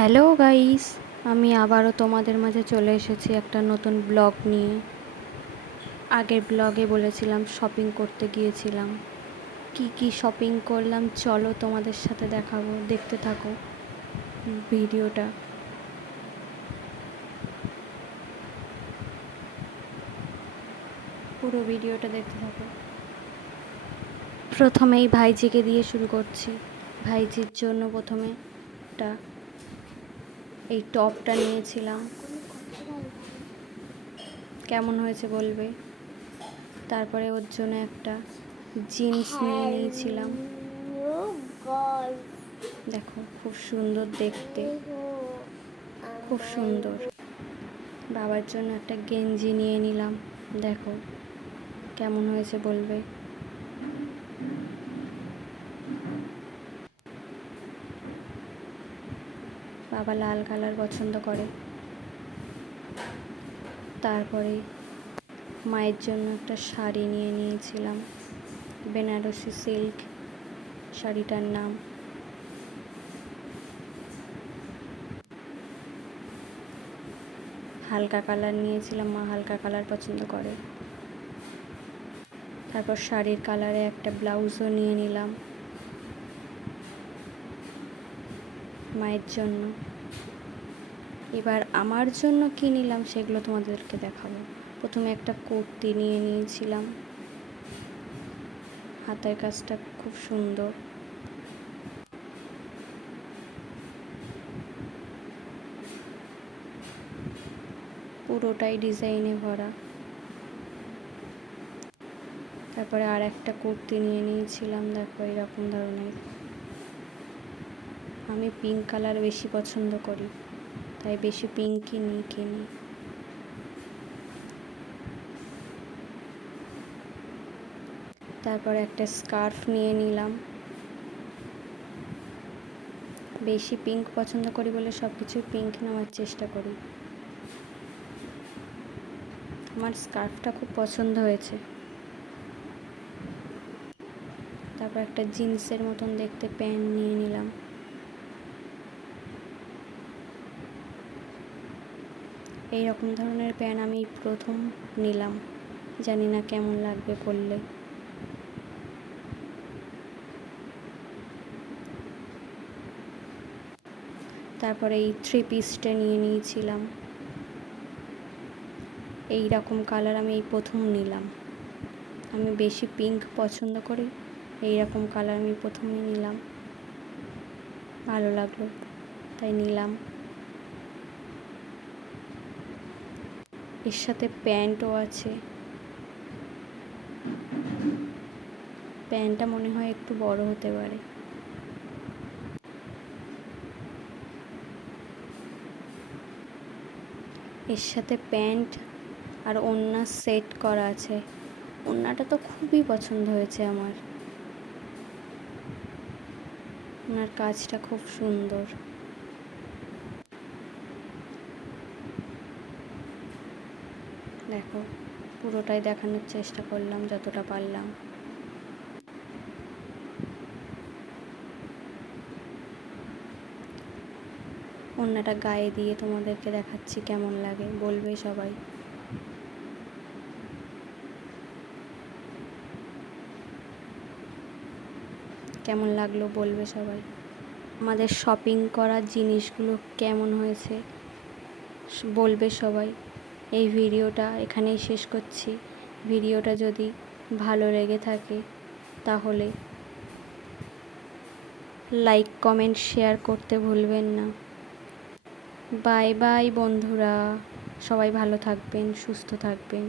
Hello guys, আমি আবারও তোমাদের মাঝে চলে এসেছি একটা নতুন ব্লগ নিয়ে। আগের ব্লগে বলেছিলাম শপিং করতে গিয়েছিলাম। কি শপিং করলাম চলো তোমাদের সাথে দেখাবো, দেখতে থাকো ভিডিওটা। পুরো ভিডিওটা দেখতে থাকো। প্রথমেই ভাইজিকে দিয়ে শুরু করছি। ভাইজির জন্য প্রথমে এই টপটা নিয়েছিলাম, কেমন হয়েছে বলবে। তারপরে ওর জন্য একটা জিন্স নিয়ে নিয়েছিলাম, দেখো খুব সুন্দর দেখতে, খুব সুন্দর। বাবার জন্য একটা গেঞ্জি নিয়ে নিলাম, দেখো কেমন হয়েছে বলবে। বাবা লাল কালার পছন্দ করে। তারপরে মায়ের জন্য একটা শাড়ি নিয়ে নিয়েছিলাম, বেনারসি সিল্ক শাড়িটার নাম। হালকা কালার নিয়েছিলাম, মা হালকা কালার পছন্দ করে। তারপর শাড়ির কালারে একটা ব্লাউজও নিয়ে নিলাম মায়ের জন্য। এবার আমার জন্য কী নিলাম সেগুলো তোমাদেরকে দেখাবো। প্রথমে একটা কুর্তি নিয়ে নিয়েছিলাম, হাতের কাজটা খুব সুন্দর। পুরোটাই ডিজাইনে ভরা। তারপরে আর একটা কুর্তি নিয়ে নিয়েছিলাম, দেখো এরকম ধরনের। আমি পিঙ্ক কালার বেশি পছন্দ করি, তাই বেশি পিঙ্কই কিনি। তারপরে একটা স্কার্ফ নিয়ে নিলাম, বেশি পিঙ্ক পছন্দ করি বলে সব কিছু পিঙ্ক নেওয়ার চেষ্টা করি। আমার স্কার্ফটা খুব পছন্দ হয়েছে। তারপর একটা জিন্সের মতন দেখতে প্যান্ট নিয়ে নিলাম। এই রকম ধরনের প্যান্ট আমি প্রথম নিলাম, জানি না কেমন লাগবে পরলে। তারপরে এই 3 পিসটা নিয়ে নিয়েছিলাম, এই রকম কালার আমি এই প্রথম নিলাম। আমি বেশি পিঙ্ক পছন্দ করি, এই রকম কালার আমি প্রথমেই নিলাম, ভালো লাগলো তাই নিলাম। এর সাথে প্যান্টও আছে, প্যান্টটা মনে হয় একটু বড় হতে পারে। এর সাথে প্যান্ট আর ওড়না সেট করা আছে। ওড়নাটা তো খুবই পছন্দ হয়েছে আমার, ওনার কাজটা খুব সুন্দর। দেখো পুরোটাই দেখানোর চেষ্টা করলাম যতটা পারলাম। ওড়নাটা গায়ে দিয়ে তোমাদেরকে দেখাচ্ছি কেমন লাগে, বলবে সবাই। কেমন লাগলো বলবে সবাই। আমাদের শপিং করার জিনিসগুলো কেমন হয়েছে বলবে সবাই। এই ভিডিওটা এখানেই শেষ করছি। ভিডিওটা যদি ভালো লেগে থাকে তাহলে লাইক কমেন্ট শেয়ার করতে ভুলবেন না। বাই বাই বন্ধুরা, সবাই ভালো থাকবেন, সুস্থ থাকবেন।